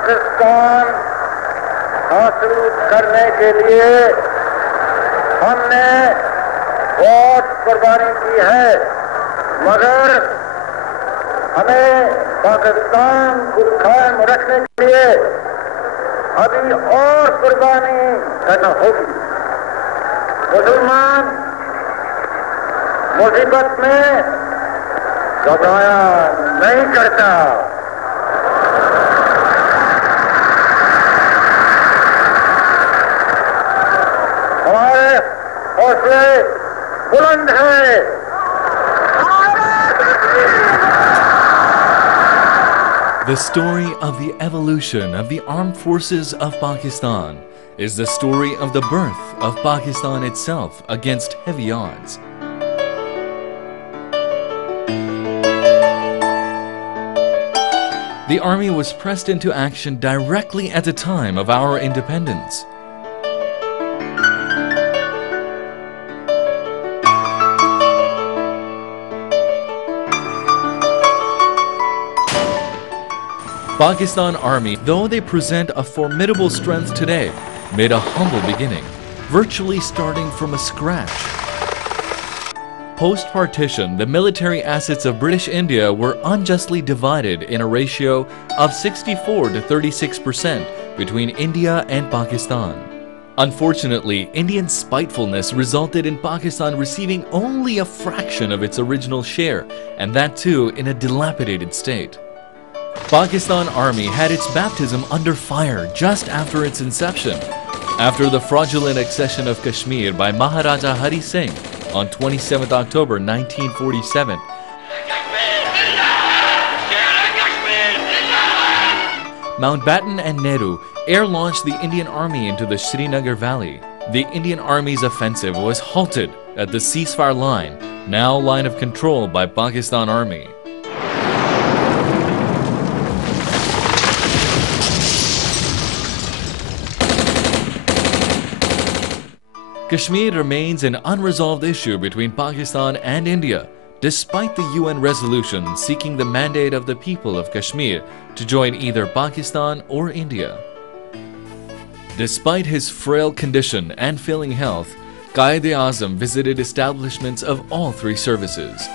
पाकिस्तान हासिल करने के लिए हमने बहुत कुर्बानी की है, मगर हमें पाकिस्तान को कायम रखने के लिए अभी और कुर्बानी करना होगी। मुसलमान मुसीबत में घबराया नहीं करता। हमारे हौसले बुलंद हैं। The story of the evolution of the armed forces of Pakistan is the story of the birth of Pakistan itself against heavy odds. The army was pressed into action directly at the time of our independence. Pakistan Army, though they present a formidable strength today, made a humble beginning, virtually starting from a scratch. Post-partition, the military assets of British India were unjustly divided in a ratio of 64 to 36% between India and Pakistan. Unfortunately, Indian spitefulness resulted in Pakistan receiving only a fraction of its original share, and that too in a dilapidated state. Pakistan Army had its baptism under fire just after its inception, after the fraudulent accession of Kashmir by Maharaja Hari Singh on 27 October 1947. Mountbatten and Nehru air-launched the Indian Army into the Srinagar Valley. The Indian Army's offensive was halted at the ceasefire line, now line of control by Pakistan Army. Kashmir remains an unresolved issue between Pakistan and India, despite the UN resolution seeking the mandate of the people of Kashmir to join either Pakistan or India. Despite his frail condition and failing health, Quaid-e-Azam visited establishments of all three services.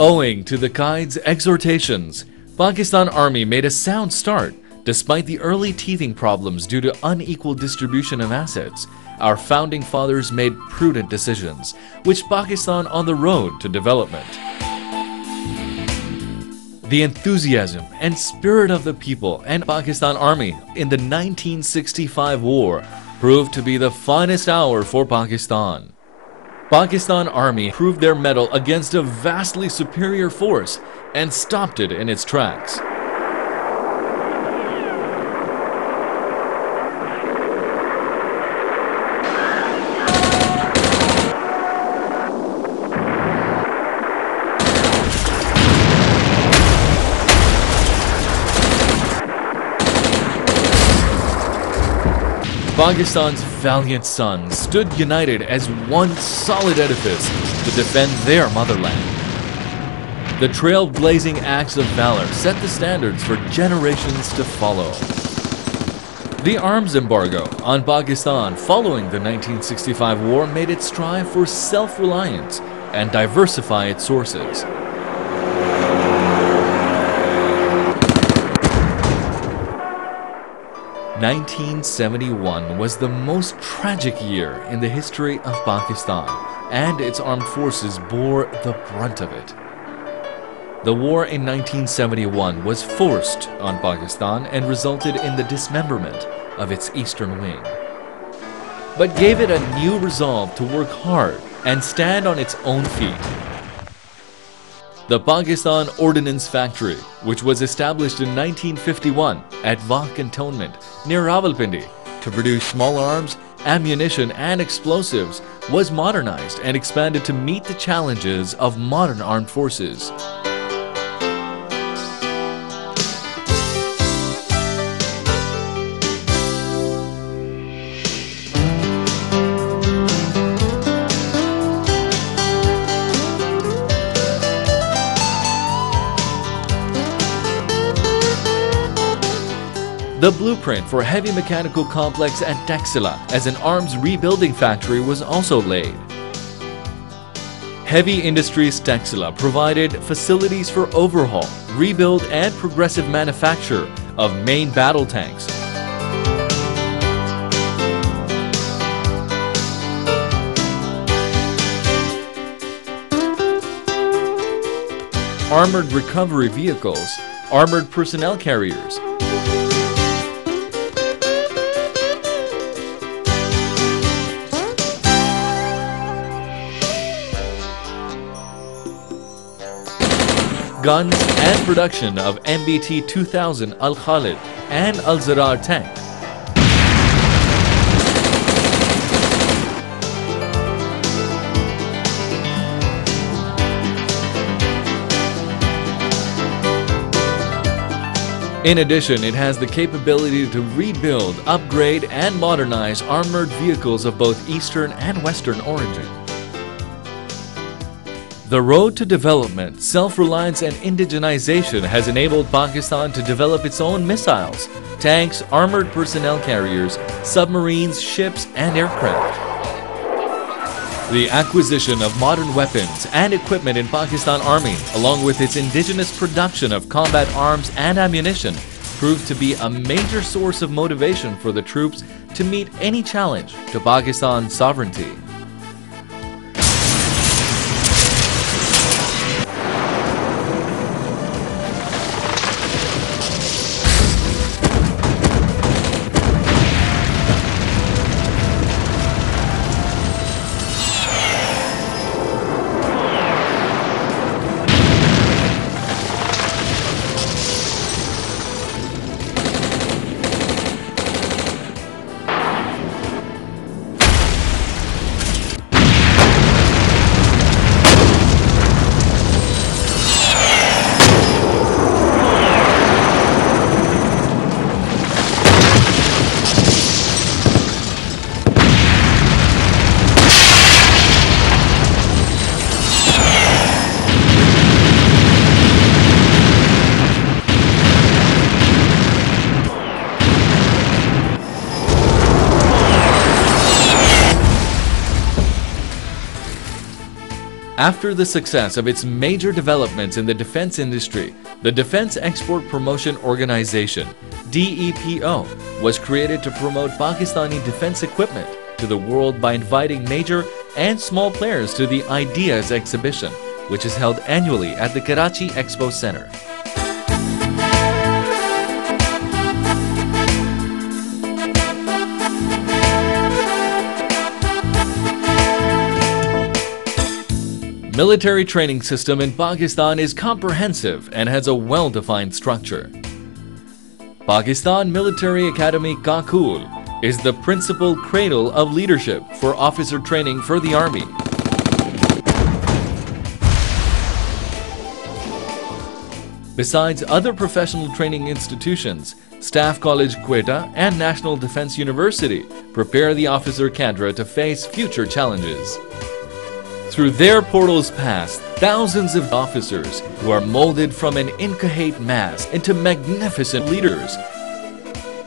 Owing to the Quaid's exhortations, Pakistan Army made a sound start despite the early teething problems due to unequal distribution of assets. Our founding fathers made prudent decisions, which Pakistan on the road to development. The enthusiasm and spirit of the people and Pakistan Army in the 1965 war proved to be the finest hour for Pakistan. Pakistan Army proved their mettle against a vastly superior force and stopped it in its tracks. Pakistan's valiant sons stood united as one solid edifice to defend their motherland. The trailblazing acts of valor set the standards for generations to follow. The arms embargo on Pakistan following the 1965 war made it strive for self-reliance and diversify its sources. (1971) was the most tragic year in the history of Pakistan, and its armed forces bore the brunt of it. The war in 1971 was forced on Pakistan and resulted in the dismemberment of its eastern wing, but gave it a new resolve to work hard and stand on its own feet. The Pakistan Ordnance Factory, which was established in 1951 at Wagh Cantonment near Rawalpindi to produce small arms, ammunition and explosives, was modernized and expanded to meet the challenges of modern armed forces. The blueprint for heavy mechanical complex at Taxila as an arms rebuilding factory was also laid. Heavy Industries Taxila provided facilities for overhaul, rebuild and progressive manufacture of main battle tanks. Armored recovery vehicles, armored personnel carriers, guns and production of MBT 2000 Al Khalid and Al Zarar tank. In addition, it has the capability to rebuild, upgrade and modernize armored vehicles of both Eastern and Western origin. The road to development, self-reliance and indigenization has enabled Pakistan to develop its own missiles, tanks, armored personnel carriers, submarines, ships and aircraft. The acquisition of modern weapons and equipment in Pakistan Army, along with its indigenous production of combat arms and ammunition, proved to be a major source of motivation for the troops to meet any challenge to Pakistan's sovereignty. After the success of its major developments in the defense industry, the Defense Export Promotion Organization, DEPO, was created to promote Pakistani defense equipment to the world by inviting major and small players to the Ideas exhibition, which is held annually at the Karachi Expo Center. Military training system in Pakistan is comprehensive and has a well-defined structure. Pakistan Military Academy Kakul is the principal cradle of leadership for officer training for the Army. Besides other professional training institutions, Staff College Quetta and National Defense University prepare the officer cadre to face future challenges. Through their portals pass thousands of officers who are molded from an inchoate mass into magnificent leaders,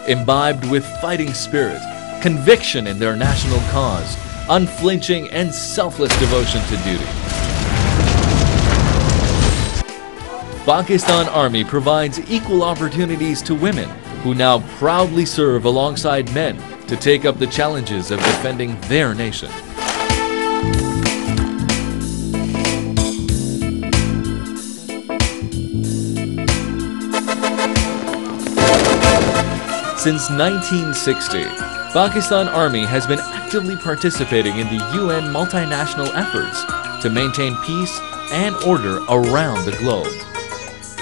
imbibed with fighting spirit, conviction in their national cause, unflinching and selfless devotion to duty. Pakistan Army provides equal opportunities to women who now proudly serve alongside men to take up the challenges of defending their nation. Since 1960, Pakistan Army has been actively participating in the UN multinational efforts to maintain peace and order around the globe.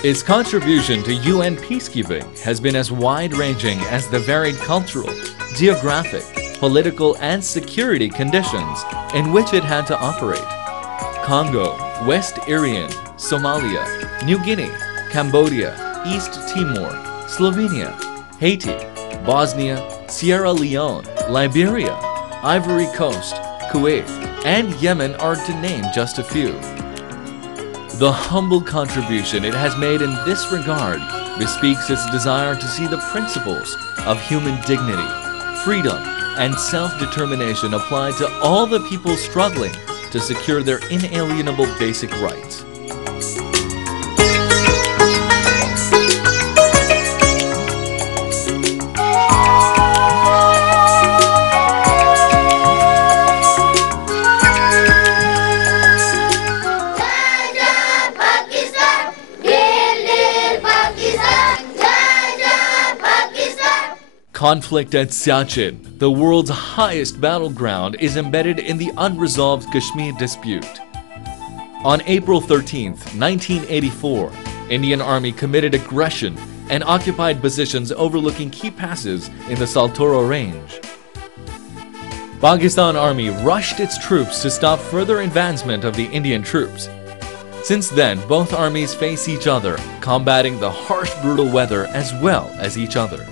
Its contribution to UN peacekeeping has been as wide-ranging as the varied cultural, geographic, political and security conditions in which it had to operate. Congo, West Irian, Somalia, New Guinea, Cambodia, East Timor, Slovenia, Haiti, Bosnia, Sierra Leone, Liberia, Ivory Coast, Kuwait, and Yemen are to name just a few. The humble contribution it has made in this regard bespeaks its desire to see the principles of human dignity, freedom, and self-determination applied to all the people struggling to secure their inalienable basic rights. Conflict at Siachen, the world's highest battleground, is embedded in the unresolved Kashmir dispute. On April 13, 1984, Indian Army committed aggression and occupied positions overlooking key passes in the Saltoro Range. Pakistan Army rushed its troops to stop further advancement of the Indian troops. Since then, both armies face each other, combating the harsh, brutal weather as well as each other.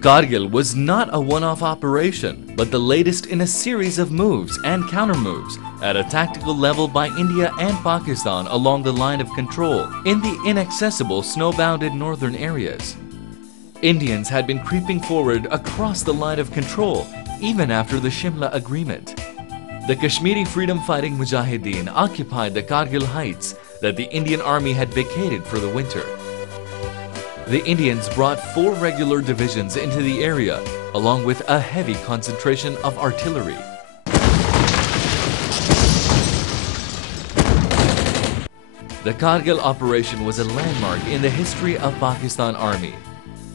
Kargil was not a one-off operation, but the latest in a series of moves and counter-moves at a tactical level by India and Pakistan along the line of control in the inaccessible snow-bounded northern areas. Indians had been creeping forward across the line of control even after the Shimla Agreement. The Kashmiri freedom-fighting Mujahideen occupied the Kargil heights that the Indian Army had vacated for the winter. The Indians brought 4 regular divisions into the area, along with a heavy concentration of artillery. The Kargil operation was a landmark in the history of Pakistan Army.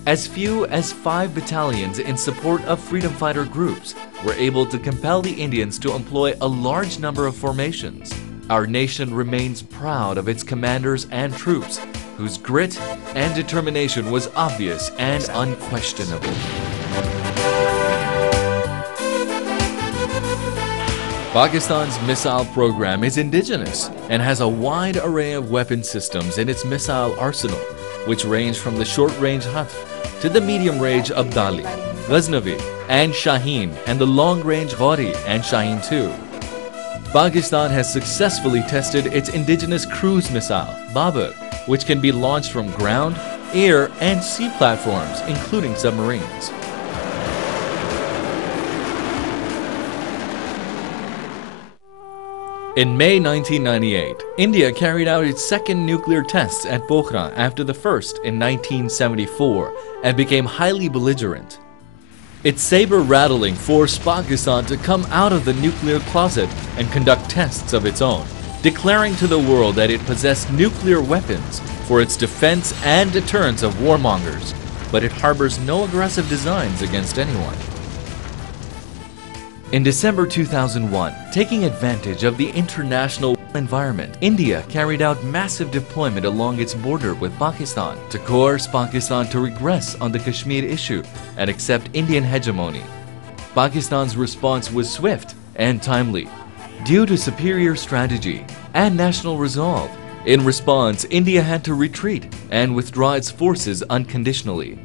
As few as 5 battalions in support of freedom fighter groups were able to compel the Indians to employ a large number of formations. Our nation remains proud of its commanders and troops, whose grit and determination was obvious and unquestionable. Pakistan's missile program is indigenous and has a wide array of weapon systems in its missile arsenal, which range from the short-range Hatf to the medium-range Abdali, Ghaznavi, and Shaheen, and the long-range Ghori and Shaheen II. Pakistan has successfully tested its indigenous cruise missile, Babur, which can be launched from ground, air, and sea platforms, including submarines. In May 1998, India carried out its second nuclear tests at Pokhran after the first in 1974 and became highly belligerent. Its saber-rattling forced Pakistan to come out of the nuclear closet and conduct tests of its own, declaring to the world that it possessed nuclear weapons for its defense and deterrence of warmongers, but it harbors no aggressive designs against anyone. In December 2001, taking advantage of the international environment, India carried out massive deployment along its border with Pakistan to coerce Pakistan to regress on the Kashmir issue and accept Indian hegemony. Pakistan's response was swift and timely. Due to superior strategy and national resolve, in response, India had to retreat and withdraw its forces unconditionally.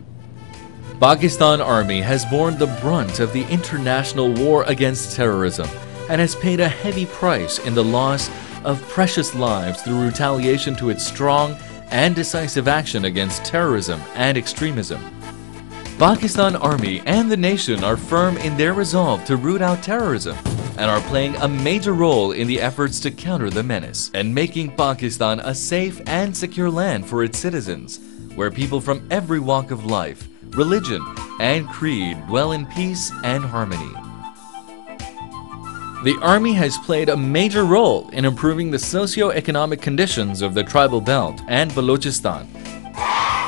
Pakistan Army has borne the brunt of the international war against terrorism and has paid a heavy price in the loss of precious lives through retaliation to its strong and decisive action against terrorism and extremism. Pakistan Army and the nation are firm in their resolve to root out terrorism and are playing a major role in the efforts to counter the menace and making Pakistan a safe and secure land for its citizens, where people from every walk of life, religion, and creed dwell in peace and harmony. The Army has played a major role in improving the socio-economic conditions of the tribal belt and Balochistan,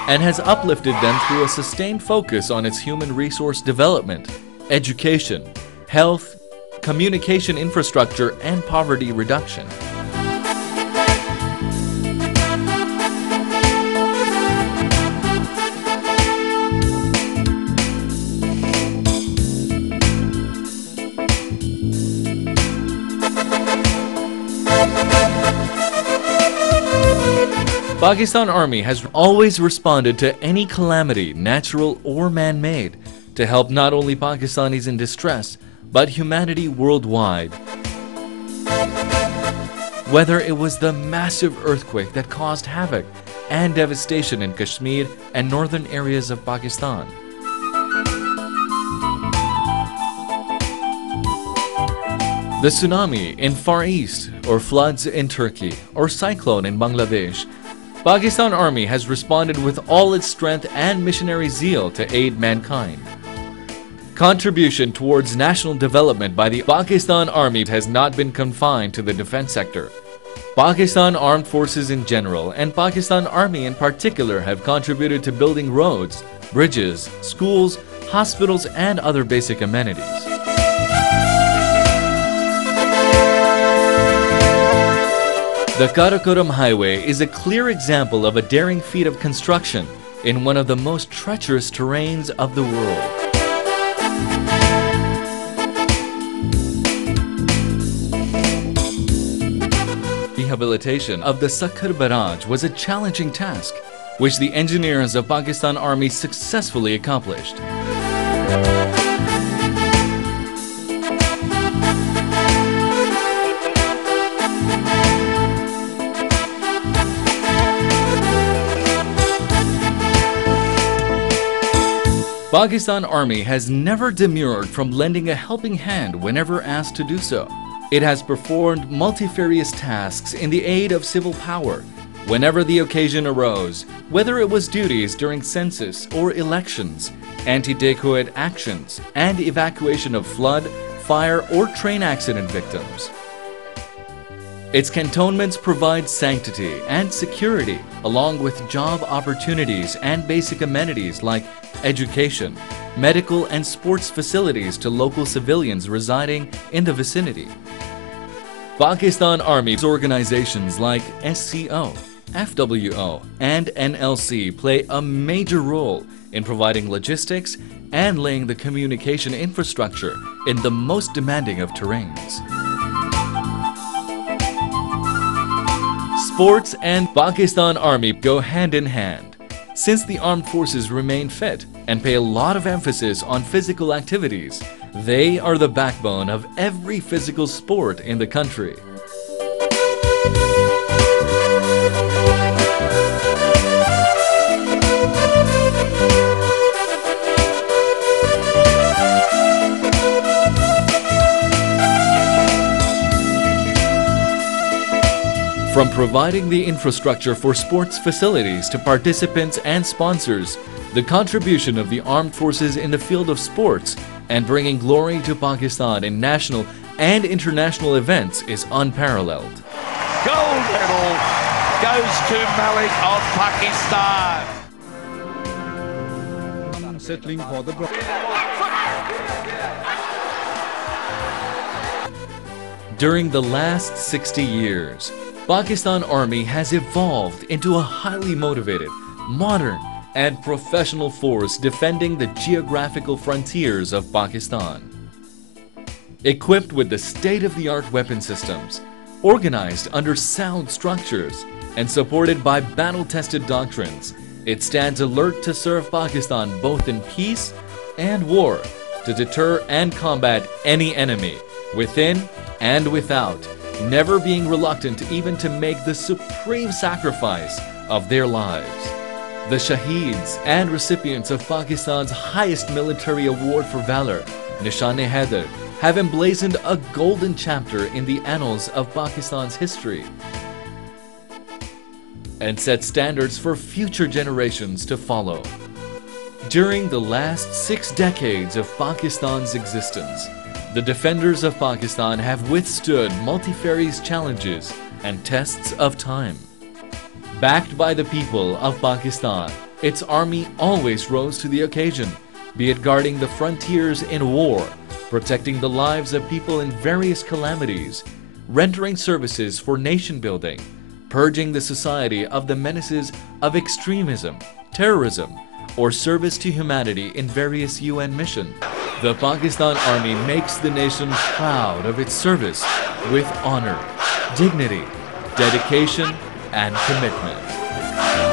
and has uplifted them through a sustained focus on its human resource development, education, health, communication infrastructure, and poverty reduction. Pakistan Army has always responded to any calamity, natural or man-made, to help not only Pakistanis in distress, but humanity worldwide. Whether it was the massive earthquake that caused havoc and devastation in Kashmir and northern areas of Pakistan, the tsunami in Far East, or floods in Turkey, or cyclone in Bangladesh, Pakistan Army has responded with all its strength and missionary zeal to aid mankind. Contribution towards national development by the Pakistan Army has not been confined to the defense sector. Pakistan Armed Forces in general and Pakistan Army in particular have contributed to building roads, bridges, schools, hospitals, and other basic amenities. The Karakoram Highway is a clear example of a daring feat of construction in one of the most treacherous terrains of the world. Rehabilitation of the Sakhar Barrage was a challenging task, which the engineers of Pakistan Army successfully accomplished. Pakistan Army has never demurred from lending a helping hand whenever asked to do so. It has performed multifarious tasks in the aid of civil power whenever the occasion arose, whether it was duties during census or elections, anti-dacoit actions, and evacuation of flood, fire, or train accident victims. Its cantonments provide sanctity and security, along with job opportunities and basic amenities like education, medical, and sports facilities to local civilians residing in the vicinity. Pakistan Army's organizations like SCO, FWO, and NLC play a major role in providing logistics and laying the communication infrastructure in the most demanding of terrains. Sports and Pakistan Army go hand in hand, since the armed forces remain fit and pay a lot of emphasis on physical activities. They are the backbone of every physical sport in the country. From providing the infrastructure for sports facilities to participants and sponsors, the contribution of the armed forces in the field of sports and bringing glory to Pakistan in national and international events is unparalleled. Gold medal goes to Malik of Pakistan. Settling for the During the last 60 years, Pakistan Army has evolved into a highly motivated, modern, and professional force defending the geographical frontiers of Pakistan. Equipped with the state-of-the-art weapon systems, organized under sound structures, and supported by battle-tested doctrines, it stands alert to serve Pakistan both in peace and war, to deter and combat any enemy, within and without, never being reluctant even to make the supreme sacrifice of their lives. The Shaheeds and recipients of Pakistan's highest military award for valor, Nishan-e-Haider, have emblazoned a golden chapter in the annals of Pakistan's history and set standards for future generations to follow. During the last 6 decades of Pakistan's existence, the defenders of Pakistan have withstood multifarious challenges and tests of time. Backed by the people of Pakistan, its army always rose to the occasion, be it guarding the frontiers in war protecting the lives of people in various calamities, rendering services for nation building, purging the society of the menaces of extremism, terrorism, or service to humanity in various UN missions. The Pakistan Army makes the nation proud of its service with honor, dignity, dedication, and commitment.